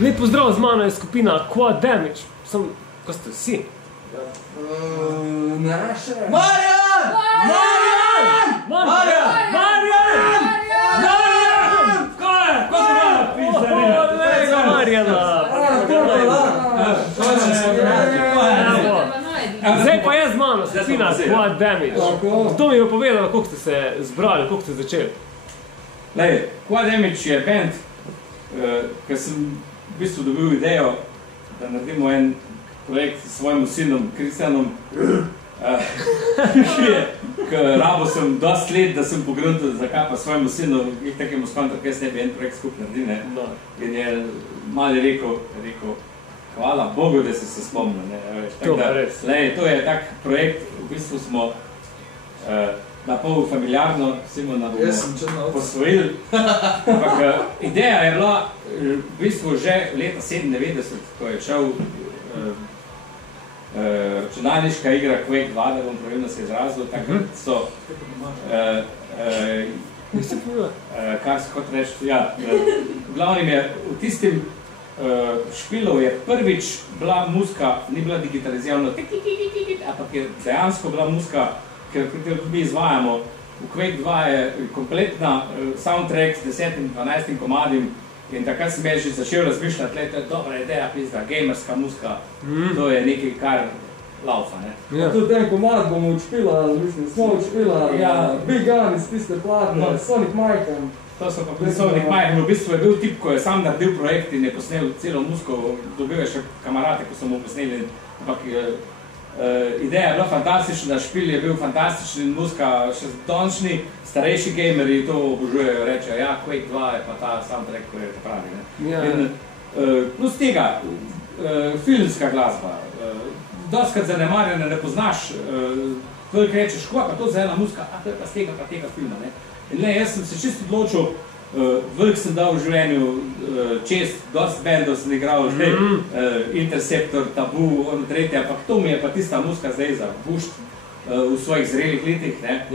Lep pozdrav, z mano je skupina Quad Damage. Ko ste vsi? Naše. Marjan! Kaj je? Ko se vam pisa? Marjana! Zdaj pa je z mano skupina Quad Damage. To mi je povedalo, koliko ste se zbrali, koliko ste začeli. Lej, Quad Damage je band, ker sem v bistvu dobil idejo, da naredimo en projekt s svojim sinom, Kristjanom, rabo sem dost let, da sem pogruntil, zakaj pa svojemu sinu, jih takemu skonto, kaj se ne bi en projekt skup naredi, ne? In je mali rekel, hvala Bogu, da si se spomnil, ne? To je res. Lej, to je tak projekt, v bistvu smo na pol familiarno, Simona bomo posvojili. Ampak ideja je bila v bistvu že leta 97, ko je šel računalniška igra Quake 2, da bom pravilno se izrazil, takrat so kaj se kot reči, ja, v glavnem je v tistim špilov je prvič bila muzika, ni bila digitalizirana, ampak je dejansko bila muzika, ker mi izvajamo. V Quake 2 je kompletna soundtrack s 10-12 komadim in takrat sem že začel razmišljati, to je dobra ideja, pizda, gamerska muzika, to je nekaj, kar laufa, ne. Tudi ten komad bomo odšpila, mislim, smo odšpila Big Gun iz tiste platne, Sonic Mayhem. To so pa Sonic Mayhem, v bistvu je bil tip, ko je sam naredil projekt in je posnel celo muziko, dobil je še kamarate, ko so mu posneli, ampak ideja je bila fantastična, špil je bil fantastičen in muzika še dončni, starejši gameri to obožujejo, rečejo, ja, Quake 2 je pa ta soundtrack, ko je to pravi, ne. In plus tega, filmska glasba, dostkrat zanemarjene ne poznaš, toliko rečeš, kva pa to za ena muzika, a to je pa tega filma, ne. In ne, jaz sem se čisto odločil, veliko sem dal v življenju, čest, dost bandov sem igral, Interceptor, Tabu, ono tretje, ampak to mi je pa tista muzika zdaj za bušt v svojih zrelih letih, ne.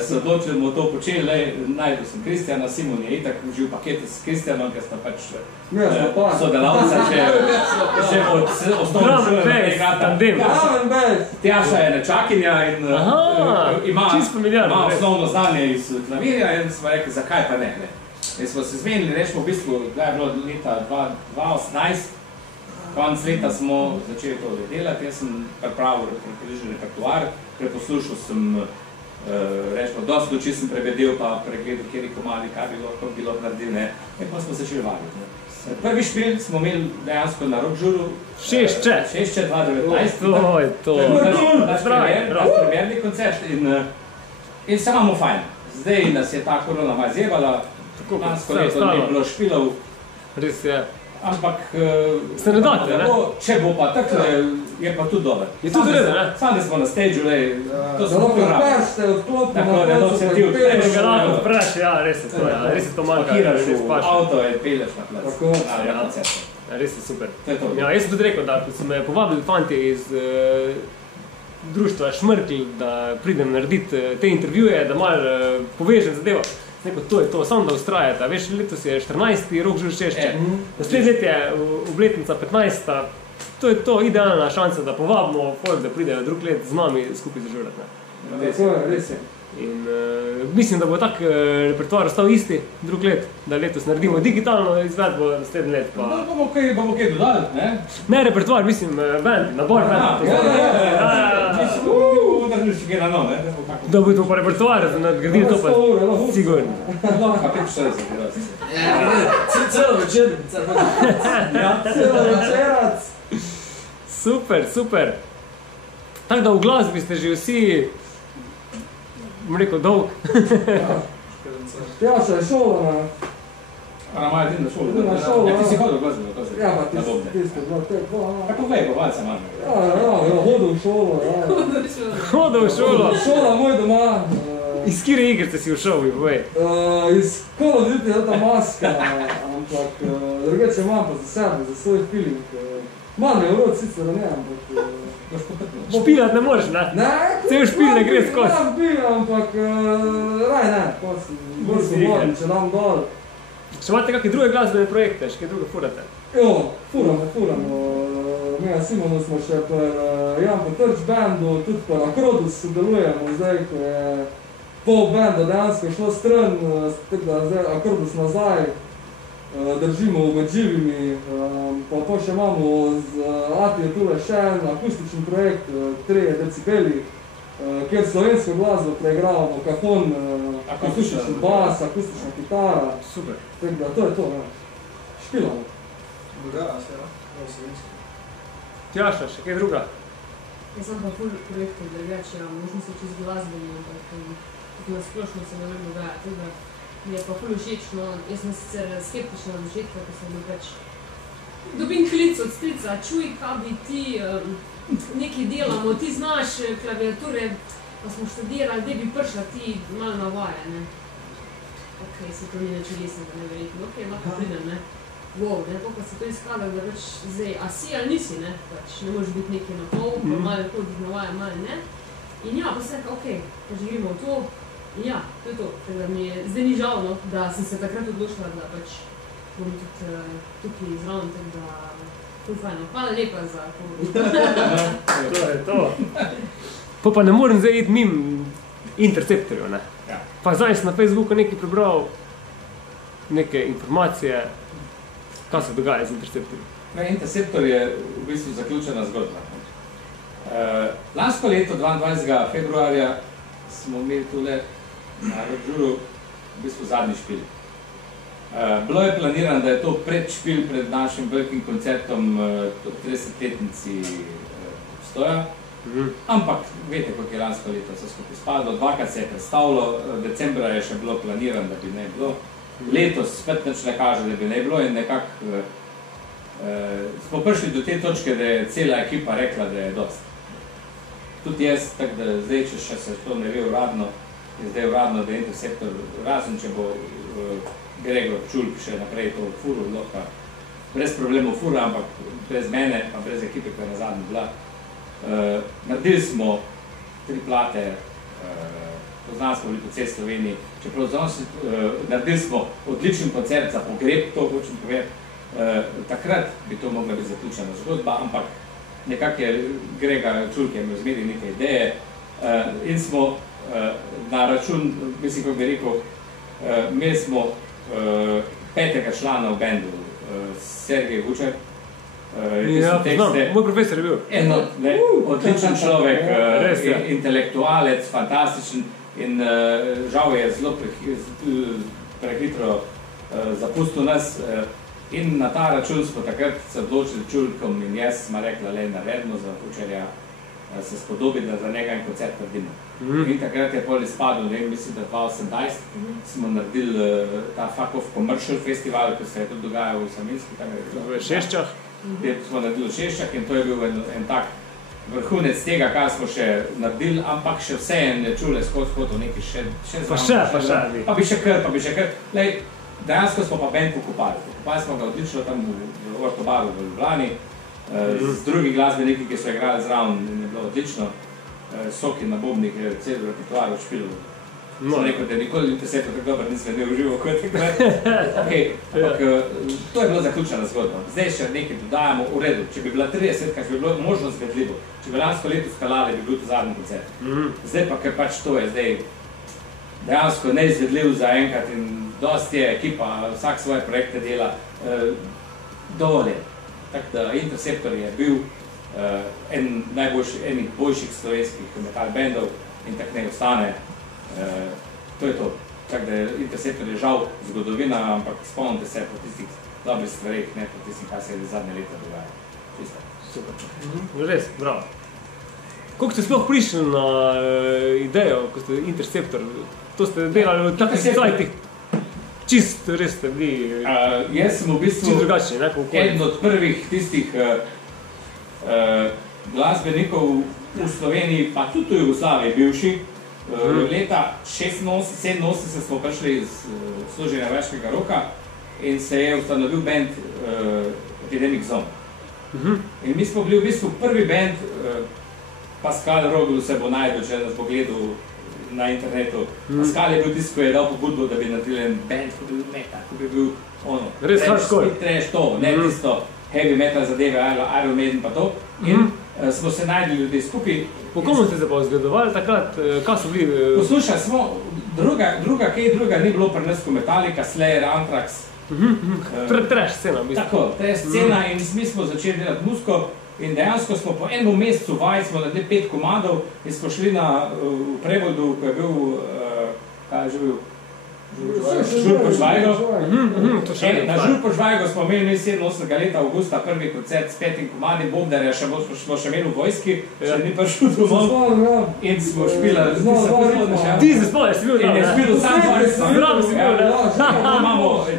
Se odločili, bomo to počeli, najdel sem Kristjana, Simon je itak živ paket s Kristjanom, ker sta pač sodelavca še od osnovne šole naprej. Tjaša je nečakinja in ima osnovno znanje iz klavirja in smo rekli, zakaj pa ne. In smo se zmenili, rečemo v bistvu, da je bilo leta 2018, konec leta smo začeli to delati, jaz sem pripravil repertoar, preposlušal sem, rečemo, dosti luči sem prebedel, pa pregledal, kjeri komadi, kaj bi lahko bilo naredil, ne, in pa smo začeli vaditi. Prvi špil smo imeli dejansko na Rock Žuru, Šešče 2019, to je naš premierni koncert in se imamo fajn. Zdaj nas je ta korona malo zjebala, lansko leto ni bilo špilov. Res je. Ampak, ste ne date, ne? Če bo pa takle, je pa tudi dober. Je tudi redo, ne? Sam, da smo na stageu, to smo odpršte, odklopno, tako da se ti odpreš. Ga lahko odpreš, ja, res je to, ja, res je to manjka. Pakiraš v avto in peleš na plac. Tako. Res je super. To je to. Ja, jaz sem tudi rekel, da so me povabili fanti iz društva Šmrkl, da pridem narediti te intervjuje, da malo povežem zadevo. Neko, to je to, samo da ustrajate. Veš, letos je 14. Rock Žur Šešče. Naslednje let je obletnica 15. To je to idealna šansa, da povabimo folk, da pridejo drug let z nami skupaj zažurati. Res je. In mislim, da bo tak repertoar ostal isti drug let, da letos naredimo digitalno izvedbo naslednje let. Bomo kaj dodali, ne? Ne repertoar, mislim band, nabor band. Da bo to pa repertoar, da nadgradili to pa sigurno. Celo večer. Celo večerac. Super, super. Tako da v glasbi ste že vsi, bom rekel, dolg. Tjaša je šola, Ona ima edin na šolo. Ja, ti si hodil v glasbeno, to se. Ja, pa tiste dva. Kako vej, pa valca manj. Ja, hodil v šolo, Hodil v šolo. Šola moj doma. Iz kire igrice si všel, povej? Iz Call of Duty je ta maska, ampak drugače imam pa za sebe, za svoj feeling. Malo je urod sicer, ne, ampak... Špilat ne moreš, ne? Ne? Cel špil ne gre skozi. Ja, bil, ampak raj ne, bolj sem vodim, če dam dol. Še imate kakšne druge glasbene projekte, še kaj druge furate? Jo, furamo. Mi na Simonu smo še pri Jan Potrč bandu, tudi pri Akrodus sodelujemo zdaj, ko je pol banda dejansko šlo stran, tako da zdaj Akrodus nazaj držimo med živimi. Pa še imamo z Atijo tule še en akustični projekt, 3 decibeli, kjer slovensko glasbo preigravamo, kafon, akustični bas, akustična kitara. Super. Tako da to je to, špilamo. Bulgara se, slovensko. Tjaša, še kaj druga? Jaz sem pa ful projektov drugače, možno se čez glasbeni, ampak tudi na splošno se ne vem dogaja. Tako da mi je pa ful všeč, no, jaz sem sicer skeptična na začetku, ko sem bil pač dobim klic od strica, čuj, kaj bi ti nekaj delamo, ti znaš klaviature, pa smo študirali, da bi prišla ti malo na vaje, ne. Ok, se to ni nečudesnega, neverjetno, ok, lahko pridem, ne. Wow, ne, pa se to izkladal, da pač zdaj, a si ali nisi, ne, pač ne možeš biti nekaj na pol, pa malo hodiš na vaje, malo ne. In ja, pa se reka, ok, pač gremo v to, in ja, to je to. Tako da mi je, zdaj ni žal, no, da sem se takrat odločila, da pač bom tudi tukaj zraven, tako da, to je fajno. Hvala lepa za pomoč. To je to. Pa ne morem zdaj iti mimo Interceptorjev, ne. Ja. Pa zdaj sem na Facebooku nekaj prebral, neke informacije, kaj se dogaja z Interceptorjem. Interceptor je v bistvu zaključena zgodba. Lansko leto, 22. februarja, smo imeli tule na Rodžuru v bistvu zadnji špil. Bilo je planirano, da je to predšpil pred našim velikim koncertom 30-letnici obstoja, ampak veste, koliko je lansko leto se skupaj spadlo, dvakrat se je predstavilo, decembra je še bilo planirano, da bi ne bilo. Letos spet nič ne kaže, da bi ne bilo in nekako smo prišli do te točke, da je cela ekipa rekla, da je dost. Tudi jaz, tako da zdaj, če še se to ne ve uradno, je zdaj uradno, da je Interceptor, razen če bo Gregor Čulk še naprej to furo, lahko brez problemov fura, ampak brez mene, pa brez ekipe, koja je na zadnji bila. Naredili smo 3 plate, poznali smo bili po cel Sloveniji, čeprav naredili smo odličen koncert za pogreb, to hočem povedati. Takrat bi to mogla biti zaključena zgodba, ampak nekako je Grega Čulk je imel zmeri neke ideje in smo na račun, mislim, kako bi rekel, imeli smo 5. člana v bendu, Sergej Vučar. Ja, poznam, moj profesor je bil. Odličen človek, intelektualec, fantastičen in žal je zelo prehitro zapustil nas. In na ta račun smo takrat se odločili Čulkom in jaz smo rekla, le naredimo za Vučarja se spodobiti, da za njega en koncert naredimo. In takrat je pol izpadel, mislim, da 2018 smo naredili ta Fuck Off Commercial Festival, ki se je tudi dogajal v Saminski. V Šeščah. Smo naredili v Šeščah in to je bil en tak vrhunec tega, kar smo še naredili, ampak še vse je Čule skozi hotel nekaj še zraven. Pa bi še kar. Lej, dejansko smo pa band pokopali. Pokopali smo ga odlično tam v Ortobaru v Ljubljani, z drugi glasbeniki, ki so igrali zraven in je bilo odlično. Soki na bobnih, cel repertoar v špilu. Sem rekel, da nikoli Interceptor tako dobro nisem ne užival kot takrat. Ampak to je bilo zaključena zgodba. Zdaj še nekaj dodajamo v redu. Če bi bila 30, kaj bi bilo možno zvedljivo. Če bi lansko leto skalali, bi bil to zadnji koncert. Zdaj pa, ker pač to je zdaj dejansko neizvedljiv za enkrat in dosti je ekipa, vsak svoje projekte dela, dovolj je. Tako da Interceptor je bil enih boljših slovenskih metal bandov in tako ne ostane. To je to. Tako da Interceptor je žal zgodovina, ampak spomnite se po tistih dobrih stvarih, ne po tistih, kaj se je zadnje leta dogaja. Čisto. Super. Res, bravo. Kako ste sploh prišli na idejo, ko ste Interceptor? To ste delali v takih sajtih. Čist, res ste bili jaz sem v bistvu čist drugačni, ne? Eden od prvih tistih glasbenikov v Sloveniji, pa tudi v Jugoslaviji bivši. Leta 86-87 smo prišli iz služenja vojaškega roka in se je ustanovil band Epidemic Zone. In mi smo bili v bistvu prvi band, Pascal Rogl se bo najdel, če nas bo gledal na internetu. Pascal je bil tisti, ko je dal pobudbo, da bi naredili en band, ko bi bil metal, ko bi bil ono. Res hardcore. Trash to, ne tisto heavy metal zadeve, Iron Maiden pa to. In smo se najdli ljudi skupaj. Po komu ste se pa zgledovali takrat? Kaj so bili? Poslušaj, smo, druga ni bilo pri nas kot Metallica, Slayer, Anthrax. Trash scena, v bistvu. Tako, trash scena in mi smo začeli delati muziko in dejansko smo po enem mesecu vaj, smo naredili 5 komadov in smo šli na prevodu, ko je bil, kaj je že bil? Žur po Žvajgo. Na Žur po Žvajgo smo imeli 87. leta augusta prvi koncert s 5 komadi Bobdarja, smo še imeli v vojski, še ni prišel domov in smo špilali. Ti se spomniš, si bil tam, ne? In je špil sam 20. Zdravo si bil, ne?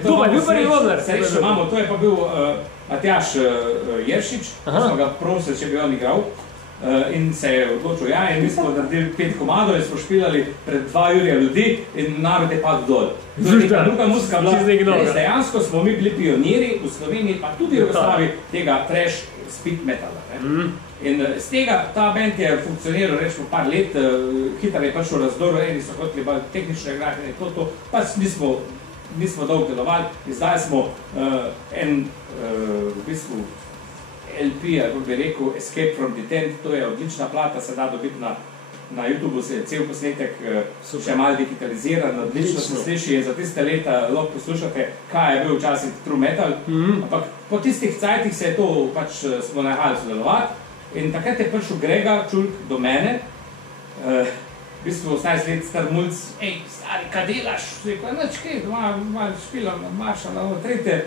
To pa je bil prvi Bobdar. Srečno imamo, to je pa bil Matjaž Jeršič, smo ga prosili, če bi on igral. In se je odločil in mi smo naredili 5 komadov in smo špilali pred 2 jurja ljudi in narod je padl dol. Druga muzika bila, dejansko smo mi bili pioniri v Sloveniji, pa tudi v Jugoslaviji tega trash speed metala. In z tega ta band je funkcioniral rečemo par let, hitro je prišel razdor, eni so hoteli bolj tehnične igrati, to, pa nismo dolgo delovali in zdaj smo v bistvu LP, kako bi rekel, Escape from the Tent, to je odlična plata, se da dobiti na YouTubeu, se je cel posnetek še malo digitaliziran, odlično se sliši in za tiste leta lahko poslušate, kaj je bil včasih true metal, ampak po tistih cajtih se je to pač smo nehali sodelovati in takrat je prišel Grega Čulk do mene, v bistvu 18 let star mulc, ej, stari, kaj delaš? Rekel, nič kaj, malo špilam, maršal na ovo tretje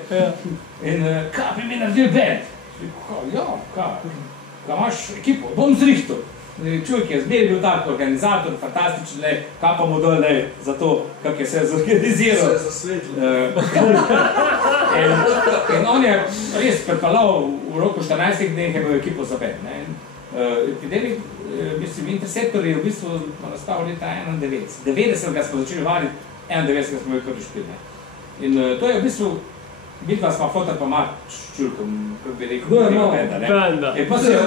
in kaj bi mi naredil band? Ja, kaj imaš ekipo, bom zrihtal. Čujk je zmer bil tak organizator, fantastičen, kaj pa mu dol, za to, kak je se zorganiziral. Se je zasvetlil. In on je res prepeljal v roku 14 dneh je bil ekipo za band. Epidemik, mislim, Interceptor je v bistvu nastal leta 91. 90 smo začeli vaditi, 91 smo bili prvi špil. In to je v bistvu Vidva smo fotor pa Mark Čulkom, kako bi rekel, benda, ne? Benda. In pa se je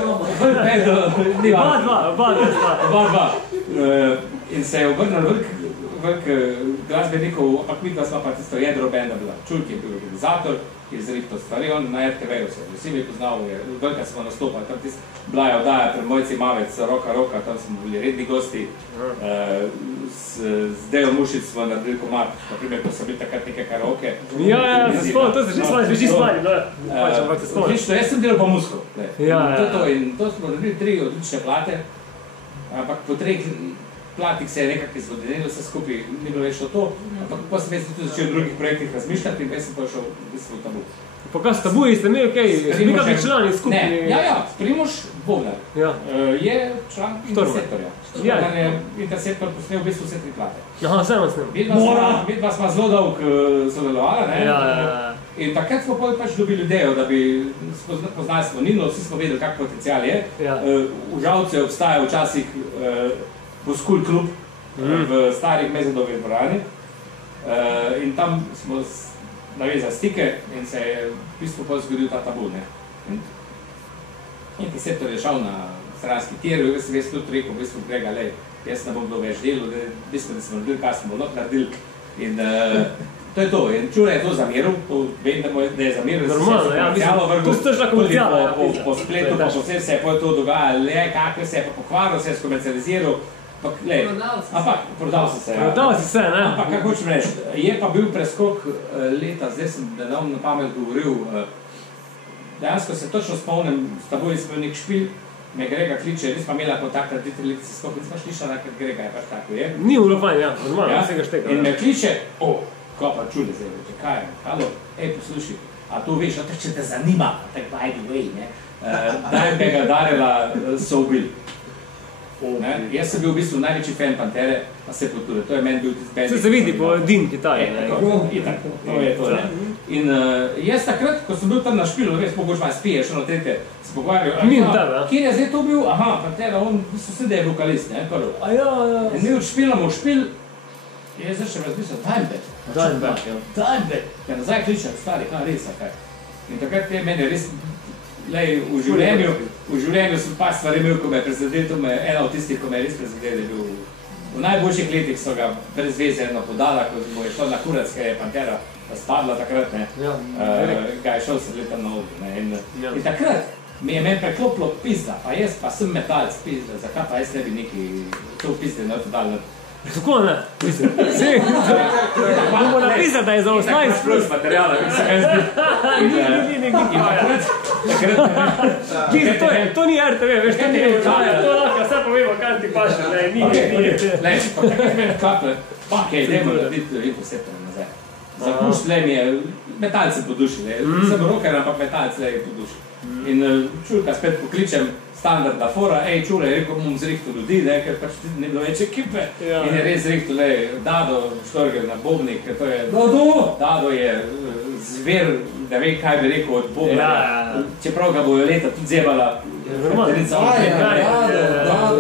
Oba. In se je obrnil velik glasbenikov, ampak vidva smo pa tisto jedro benda bila. Čulk je bil organizator, ki je zrihtal stvari, on na RTV-ju se vsi mi poznal, velika smo nastopali, tam bila je oddaja pred Mojci Mavec, Roka, tam smo bili redni gosti, z Dejo Mušic smo naredili komad, naprimer, ko so bili takrat neke karaoke. Ja, se spomnim, to se že spomnim, že spomnim, Odlično, jaz sem delal pa muziko. In to smo naredili 3 odlične plate, ampak po 3 platih se je nekako izvodenilo vse skupaj, ni bilo več to, ampak pa sem jaz tudi začel v drugih projektih razmišljati in sem pa šel v bistvu v Tabu. Pa kaj s Tabuji ste imeli, kaj? Nekakvi člani skupni? Ja, Primož Bogdan je član Interceptorja. On je Interceptor posnel v bistvu vse 3 plate. Aha, vse vam snem. Vidva sva zelo dolg sodelovala, in takrat smo pač dobili idejo, da bi poznali smo Nino, vsi smo vedeli, kak potencial je. V Žalcu je obstajal včasih Boskul klub v starih Mezedovih dvorani in tam smo navezali stike in se je v bistvu zgodil ta Tabu. Interceptor je šel na stranski tir, jaz sem tudi rekel, v bistvu Grega, jaz ne bom bilo več delal, v bistvu, da smo naredili, kaj smo naredili in to je to. In Čule je to zameril, vem, da je zameril, da se je vrgel po spletu, pa po vse se je to dogajalo, kako se je pa pokvaril, se je skomercializiral. Prodal si se. Ampak, kako hočem reči, je pa bil preskok leta, zdaj sem nedavno na pamet govoril, dejansko se točno spomnim, s Tabuji smo nek špil, me Grega kliče, nismo imela kontakta 2-3 leti se skok, nismo slišala, ker Grega je pač tako je. Ni bilo fajn, normalno, vsega šteka. In me kliče, ko pa čude zdaj, reče, kaj je, halo, poslušaj, a to veš, če te zanima, tak by the way, daj bi ga darila so ubil. Jaz sem bil v bistvu največji fan Pantere, pa Sepulture, to je meni bil tisti band. Se vidi po Din Kitaj. To je to, ne. In jaz takrat, ko sem bil tam na špilu, res mogoče malo spiješ, ono tretje, se pogovarjal, kjer je zdaj to bil? Aha, Pantera, on se da je vokalist, ne, prvo. In mi odšpilamo v špil, in jaz zdaj še razmišljam, Dimebag, ker nazaj kličem, stari, kaj res, kaj. In takrat je meni res, v življenju sem pa stvari imel, ko me je prezadel, ena od tistih, ko me je res prezadel, je bil V najboljših letih so ga brez veze eno podala, ko bo je šlo na kurac, ker je Pantera spadla takrat, ne. Ga je šel se leta na odru, ne. In takrat mi je meni preklopilo pizda, pa jaz pa sem metalc pizda, zakaj pa jaz ne bi neki to pizde ne podal. Kako ne? Bomo napisati, da je za 18 plus materijala, ki se kaj zdi. To ni RTV, veš, to ni RTV, to lahko vse povemo, kaj ti paše, ni. Lej, pa takrat meni klape, pa kaj, idemo narediti Interceptor nazaj. Zapušt le mi je, metalce po duši, sem roker, ampak metalce le po duši. In Čulka spet pokličem, standardna fora, Čule, je rekel, bom zrihtel ljudi, ker pač ne bilo več ekipe. In je res zrihtel, Dado Štorgel na Bobnik, to je... Dado je zver, da ve, kaj bi rekel od Bobnika. Čeprav ga bojo leta tudi zebala.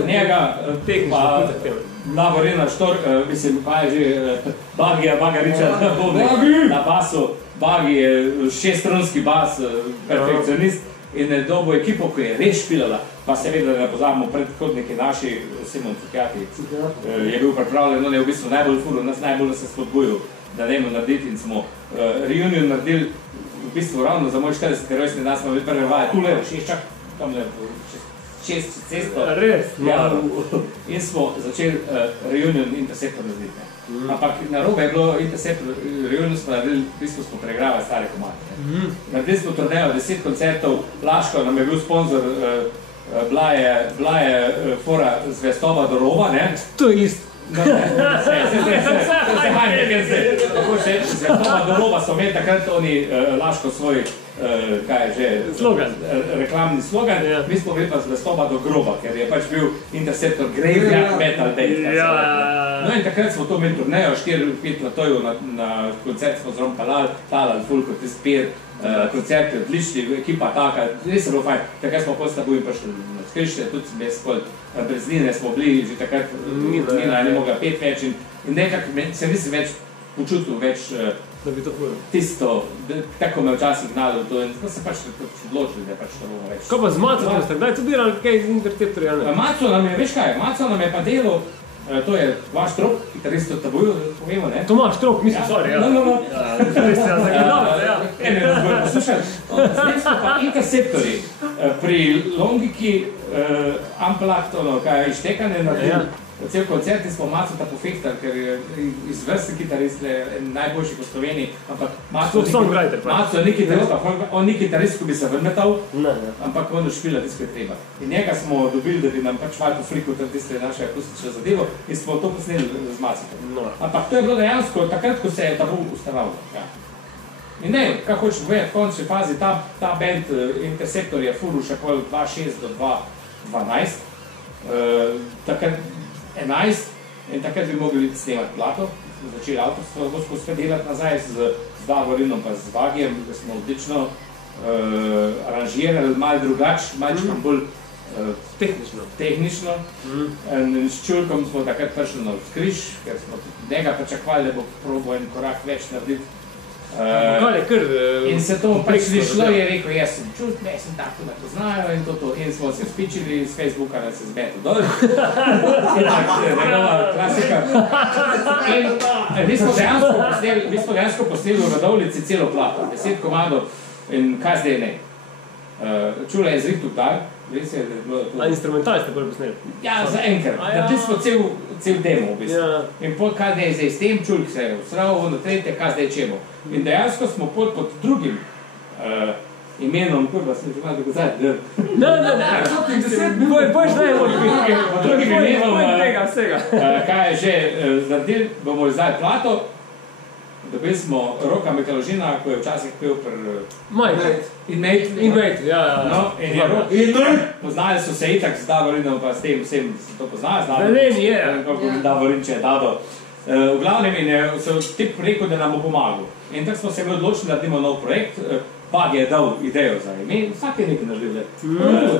Njega, pa Lavorina Štorgel, mislim, kaj je že, Bagariča na Bobnik, na basu. Bagi je 6-strunski bas, perfekcionist. In dobo ekipo, ki je res špilala, pa seveda ne pozabimo predhodniki naši, Simon Cukjati, je bil pripravljen, on je v bistvu najbolj furo, nas najbolj se spodbujil, da nemo narediti in smo reunion naredili v bistvu ravno za moj 40. rojstni dan smo bili prve vaje, tule, šeščak, tam le, čez cesto. Res? In smo začeli reunion Interceptor narediti. Ampak narobe je bilo Interceptor, reunion smo naredili, v bistvu smo preigravali stare komade. Naredili smo turnejo 10 koncertov, Laško nam je bil sponzor, bila je fora Zvestoba do Roba, ne? To je isto. Zvestoba do Roba so imeli takrat oni Laško svoj, kaj je že, reklamni slogan, mi smo bili pa Zvestoba do Groba, ker je pač bil Interceptor Graveyard Metal Band. No in takrat smo to imeli turnejo, 4-5 latojev na koncert smo zrom talali ful kot izpir, koncerti odlični, ekipa taka, res je bilo fajn. Takrat smo posta bojim prišli na skrišče, tudi bez breznine smo bili, že takrat Nina je ne mogla pet več in nekak se nisem več počutil več tisto, tako me včasih gnalo to in smo se pač odločili, da pač to bomo več. Kaj pa z Maco ste kdaj tudi delali kaj iz Interceptorja? Maco nam je, veš kaj, Maco nam je pa delo, to je vaš Trop, kitarist od Tabuju, povemo, ne? Tomaš Trop, mislim, sorry, ja. Poslušaj, zdaj smo pa Interceptori pri Longiki, Unplugged, kaj je ištekanje naredili, cel koncert in smo Macota pofehtali, ker je izvrsten kitarist, najboljši v Sloveniji, ampak Maco ni kitarist, on ni kitarist, ko bi se vrmetal, ampak on špila tisto, je treba. In njega smo dobili, da bi nam pač malo pofrikal tiste naše akustične zadevo in smo to posneli z Macotom. Ampak to je bilo dejansko takrat, ko se je Tabu ustaval. In ne, kaj hočem povedati, v končni fazi, ta band Interceptor je furil še pol 2006 do 2012, takrat 11 in takrat bi mogli snemati plato, smo začeli avtorstvo spet delati nazaj z Davorinom pa z Vagijem, da smo odlično aranžirali, malo drugače, malo bolj tehnično. In s Čulkom smo takrat prišli na vzkriž, ker smo njega pričakovali, da bo probal en korak več narediti. In se to pač šlo, je rekel, jaz sem Čult, ne sem tako, da poznajo in to. In smo se spičili z Facebooka, da se zmetu dol. In tako, njegova klasika. In mi smo dejansko posneli v Radovljici celo plato, 10 komadov in kaj zdaj ne. Čula je zrihtul tak, res je, da je bilo to... A instrumental ste bolj posneli? Ja, za enkrat. Naredili smo cel demo v bistvu. In pol kaj zdaj s tem Čulk se je usral, ono tretje, kaj zdaj čemo. In dejansko smo pod drugim imenom, kurva sem že malo dokazati, Boš da je pod drugim imenom, kaj je že naredili, bomo zdaj plato. Dobili smo Roka Mikaložina, ko je včasih pel Inmate. Poznali so se itak z Davorinom, pa s tem vsem se to poznali. Veleni je. Kako Davorin, če je Dado. V glavnem se tip rekel, da nam bo pomagal. In tako smo se odločili, da naredimo nov projekt. Bag je dal idejo za ime, vsak je nekaj naredil.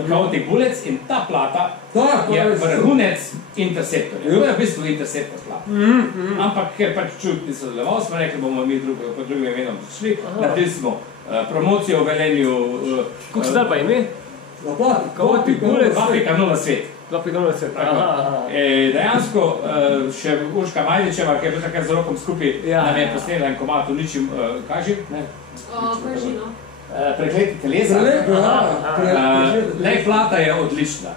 Chaotic Bullets in ta plata je vrhunec Interceptorja. To je v bistvu Interceptor plata. Ampak ker pač Čult ni sodeloval, smo rekli, bomo mi pod drugim imenom prišli. Naredili smo promocijo v Velenju. Kako se dal pa ime? Chaotic Bullets. Afrika nova svet. 2.0 svet. Dejansko še Urška Majdičeva, ki je bila takrat z Rokom skupaj, nam je posnela en komad v ničim, kaj že? Pražino. Prekleti telesa. Lej plata je odlična.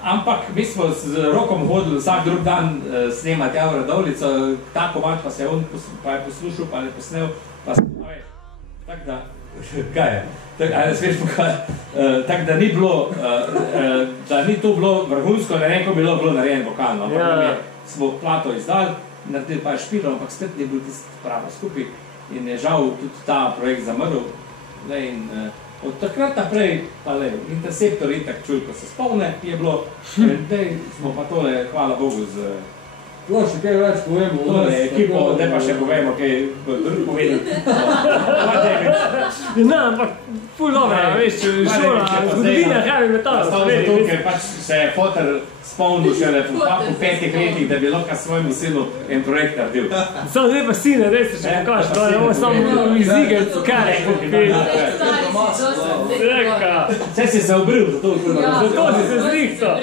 Ampak mi smo z Rokom hodili vsak drug dan snemati Javro Radovlico, ta komad pa se je on pa je poslušal, pa je posnel, pa se veš. Tak da, kaj je? Tako da ni bilo, da ni to bilo vrhunsko, ne neko bilo narejeno vokalno. Ampak smo plato izdali, naredili pa je špilo, ampak spet ni bil tisti pravo skupaj in je žal tudi ta projekt zamrl. In od takrat naprej pa Interceptor in tak čuj, ko se spomne, je bilo, zdaj smo pa tole, hvala Bogu, z Še kaj več povemo. tole ekipo, ne pa še povemo, kaj drug povedati. Ne, ampak ful dobro, veš, šola, zgodovina heavy metal. Zato, ker pač se je Foter spomnil šele po 5 letih, da bi lahko svojemu sinu en projekt naredil. Samo zdaj pa sine, res se še pokaži, to je samo izigrc, kaj je. Vse si se obril, zato Zato si se zrihtal.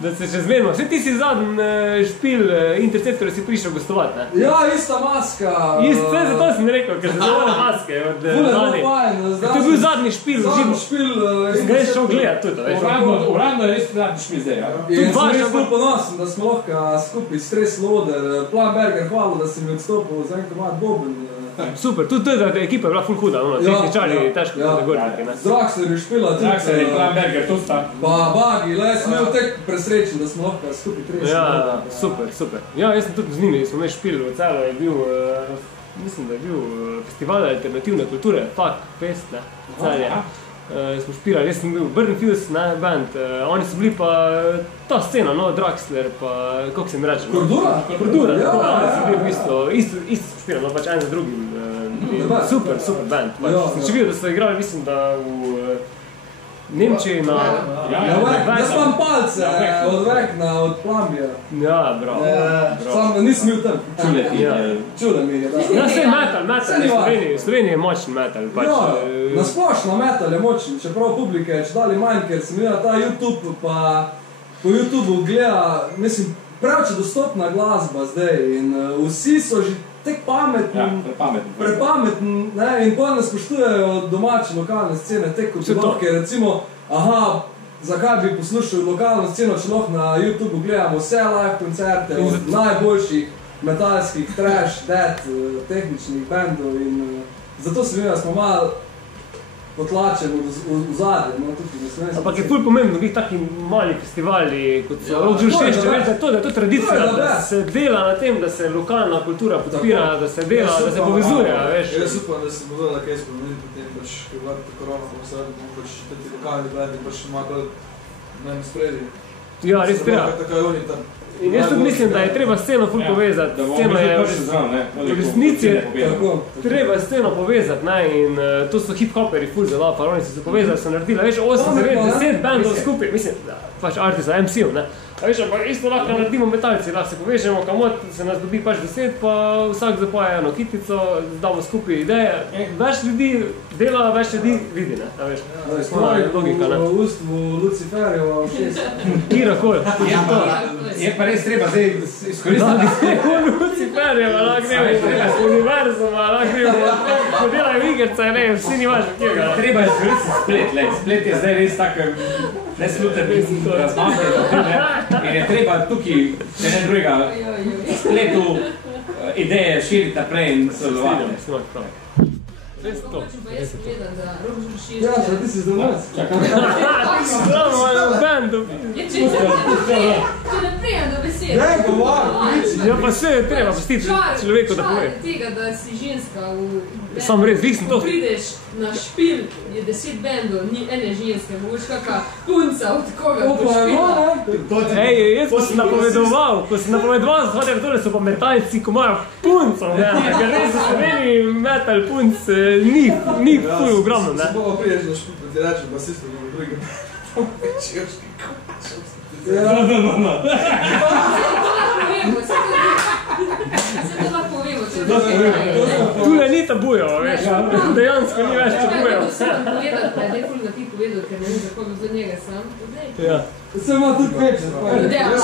Da se še zmenimo. Vse ti si zadnji špil Interceptorja si prišel gostovati, ne? Ja, ista maska. Vse zato sem rekel, ker se zelo maske od lani. To je bil zadnji špil, Zadnji špil. ga je šel gledati tudi, veš. Uradno je res zadnji špil zdaj, ja. In sem res bolj ponosen, da smo lahko skupaj Stres Loder, Planberger, hvala, da si mi odstopil za en komad Boben. Super, tudi da ekipa je bila ful huda, tehničari težko kategorniki, ne? Draxler je špila tudi. Draxler in Planberger, to sta. Pa Bagi, sem bil tek presrečen, da smo lahko skupaj trešili. Ja, super. Ja, jaz sem tudi z njimi, smo imeli špil v Celju, je bil, mislim, da je bil festival alternativne kulture, Fuck Fest, ne, Celje. Smo špilali, jaz sem bil Burnfuse, ne, band, oni so bili pa ta scena, no, Draxler, pa, kako se mi reče? Kordura, tako, oni so bili v bistvu, isto smo špilali, no, pač en za drugim. Super band, pač. Sem še videl, da so igrali, mislim, da v Nemčiji na... Jaz imam palce od Vekna, od Plambija. Ja, bravo. Sam nisem bil tam. Čuda mi je, da. Ja, vse je metal v Sloveniji je močen metal. Ja, nasplošno metal je močen, čeprav publike je čedalje manj, ker sem videl ta YouTube, pa po YouTubeu gleda, mislim, preveč dostopna glasba zdaj in vsi so že tek pametni, prepametni, ne, in pa ne spoštujejo domače lokalne scene, tek kot lahko, recimo, zakaj bi poslušal lokalno sceno, če lahko na YouTubeu gledamo vse live koncerte od najboljših metalskih, trash, death, tehničnih bandov in zato se vem, da smo malo potlačeni v zadnje, no, tudi v slovenski. Ampak je ful pomembno, biti taki mali festivali, kot so Rok Žuršešče, da je to tradicija, da se dela na tem, da se lokalna kultura podpira, da se dela, da se povezuje, veš. Jaz upam, da se bo dala kaj spremeniti potem, pač, ko je vlada korona, bomo pač teti lokalni bandi, pač ima to, ne vem, spredi. Ja, res treba. Tako je oni tam. In jaz tudi mislim, da je treba sceno ful povezati. Sceno je v resnici treba sceno povezati, ne, in to so hip-hoperi ful zelo, pa oni so se povezali, so naredili, veš, 8-9-10 bandov skupaj, mislim, pač artista, MC-ov, ne. A veš, ampak isto lahko naredimo metalci, lahko se povežemo, kamot se nas dobi pač 10, pa vsak zapoje eno kitico, damo skupaj ideje. Več ljudi dela, več ljudi vidi, ne, a veš. Logika, ne. V ustvu Luciferjeva všest. Kjerkoli. Je pa res treba zdaj izkoristiti. Luciferjeva, lahko gremo, univerzuma, lahko gremo, ko delajo igrca, ne, vsi ni važno kjega. Treba je izkoristiti splet, splet je zdaj res tak nesluten razmahne, in je treba tukaj, če ne drugega, spletu ideje širiti naprej in sodelovati. Res to. Pa jaz povedam, da Rok Žuršešče... Ja, ti si zdaj nas. Znamo, bandu. Če ne prijem do besede. Ne, govorim. Ja, pa vse je treba pustiti človeku, da pove. Čar tega, da si ženska v... Sam res, vi sem to... Prideš na špil, je 10 bendov, ni ene ženske, mogoče kakva punca od koga bo špila. Ej, jaz ko sem napovedoval, zhodaj v tole so pa metalci, ko imajo punco, ne, ker res v Sloveniji metal punc ni ful ogromno, ne. Se bomo priješ na špil, pa ti rečem, pa sistem v drugim. Češki koč. Se to lahko vemo, če to lahko vemo. Tule ni ta bujal, veš, dejansko ni več tako bujal. Vsem povedati, pa je dej ful na ti povedal, ker ne vem, za koga do njega sam. Ja. Se ima tudi več. Jaz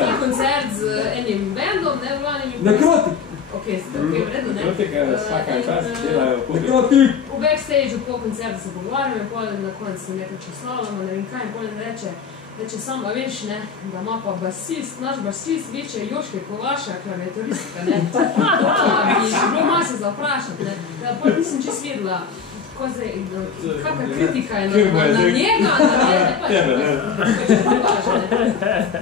sem koncert z enim bandom, ne, vlanim. Nekrotik. Ok, vredno, ne? Nekrotik, vsaka čas delajo v kubi. Nekrotik. V backstageu po koncertu se pogovarjam in potem na koncu sem nekaj časnalama, ne vem kaj, in potem reče samo, veš, ne, da ima pa basist, naš basist večje Joške Kovaša, klaviaturistika, ne. Bi bilo malo se zavprašati, ne. Da potem nisem čist videla, kakva kritika je na njega, na tebe, ne.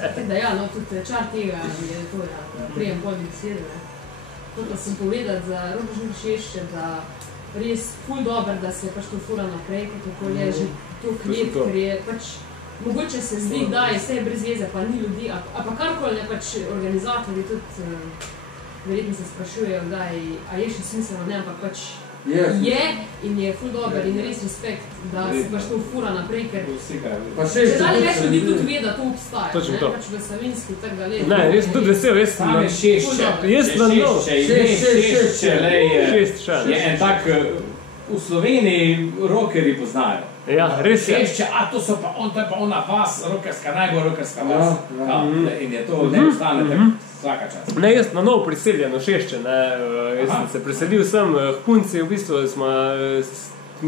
Tako da ja, no, tudi čar tega je to, da prijem potem besede, ne. To pa sem povedati za Robo Šešče, da res ful dober, da se pač to fura naprej, kako je že to let, ker je pač mogoče se zdi, da je vse brez veze, pa ni ljudi, a pa karkoli ne, pač organizatorji tudi verjetno se sprašujejo, da a je še smiselno, ne, ampak pač je in je ful dober in res respekt, da se pač to fura naprej, ker če dali več ljudi tudi ve, da to obstaja, ne, pač v Savinski, tako da let. Ne, jaz sem tudi vesel, jaz sem Tam je Šešče, Šešče je en tak, v Sloveniji rockerji poznajo. Ja, res je. Šešče, a to so pa on, to je pa ona vas, rockerska, najbolj rockerska vas. In je to ne ostane tako vsaka čas. Ne, jaz na novo priseljen v Šešče, ne, jaz sem se preselil sem, k punci, v bistvu smo,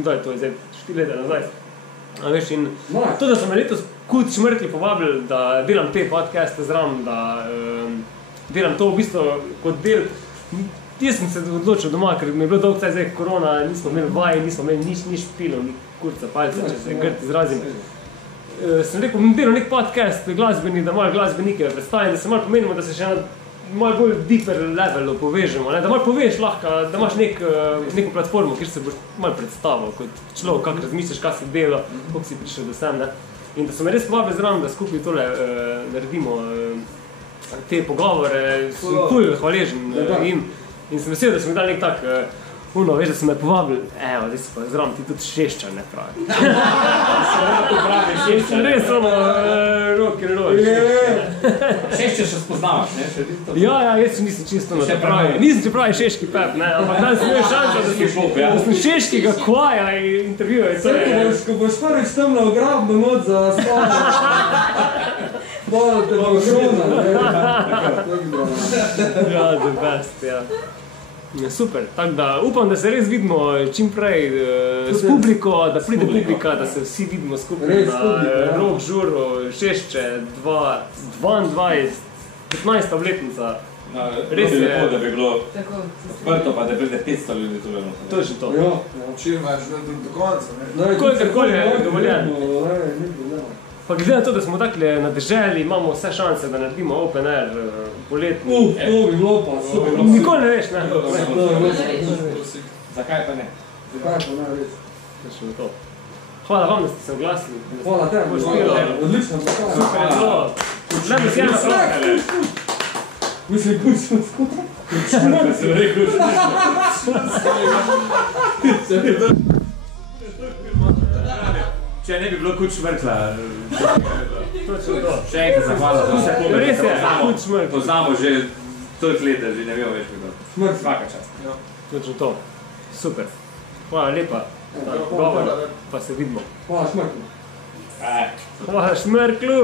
da je to zdaj 4 leta nazaj. A veš, in to, da so me letos Kud Šmrkli povabili, da delam te podcaste zraven, da delam to v bistvu kot del. Jaz sem se odločil doma, ker mi je bilo dolgo zdaj korona, nismo imeli vaj, nismo imeli nič pilov, ni kurca palca, če se grd izrazim. Sem rekel, bom delal nek podcast glasbeni, da malo glasbenike predstavim, da se malo pomenimo, da se še na malo bolj deeper levelu povežemo, ne? Da malo poveš lahko, da imaš neko platformo, kjer se boš malo predstavil kot človek, kako razmišljaš, kaj si delo, koliko si prišel do sem, ne? In da so me res povabili zraven, da skupaj tole naredimo te pogovore, sem ful hvaležen jim. In sem vesel, da so mi dali nek tak, veš, da so me povabili, evo, zdaj si pa zraven ti tudi Šešča, ne pravi. Res rock and roll. Šešče še spoznavaš, ne? Ja, jaz nisem čisto na to pravi. Nisem če pravi šeški pep, ne, ampak danes sem imel šanso, da sem šeškega kvaja in intervjuval. Ko boš prvič tam na ograbno noč za spavno, bolj te bo šona, Ja, the best, ja. Super, tako da upam, da se res vidimo čim prej s publiko, da pride publika, da se vsi vidimo skupaj na Rock žuru Šešče 22, 15. obletnica. Res je lepo, da bi bilo odprto, pa da pride 500 ljudi tukaj. Točno to. Čim več, do konca, ne? Kolikor je dovoljeno. Pa glede na to, da smo takle na deželi, imamo vse šanse, da naredimo open air poletni. To bi bilo pa, Nikoli ne veš, ne? Zakaj pa ne? Zakaj pa ne, res. Točno to. Hvala vam, da ste se oglasili. Hvala tebi, odlično postavljeno. Super je bilo. Ne bi si ena prav. Mislim, kuć smo skupaj. Sem rekel, če ne bi bilo Kud Šmrkla, še enkrat zahvala za vse pogled. Res je, Kud Šmrkla. Poznamo že toliko let, že ne vemo več kako. Svaka čast. Točno to. Super. Hvala lepa. Govor, pa se vidimo. Hvala Šmrklu. Hvala Šmrklu.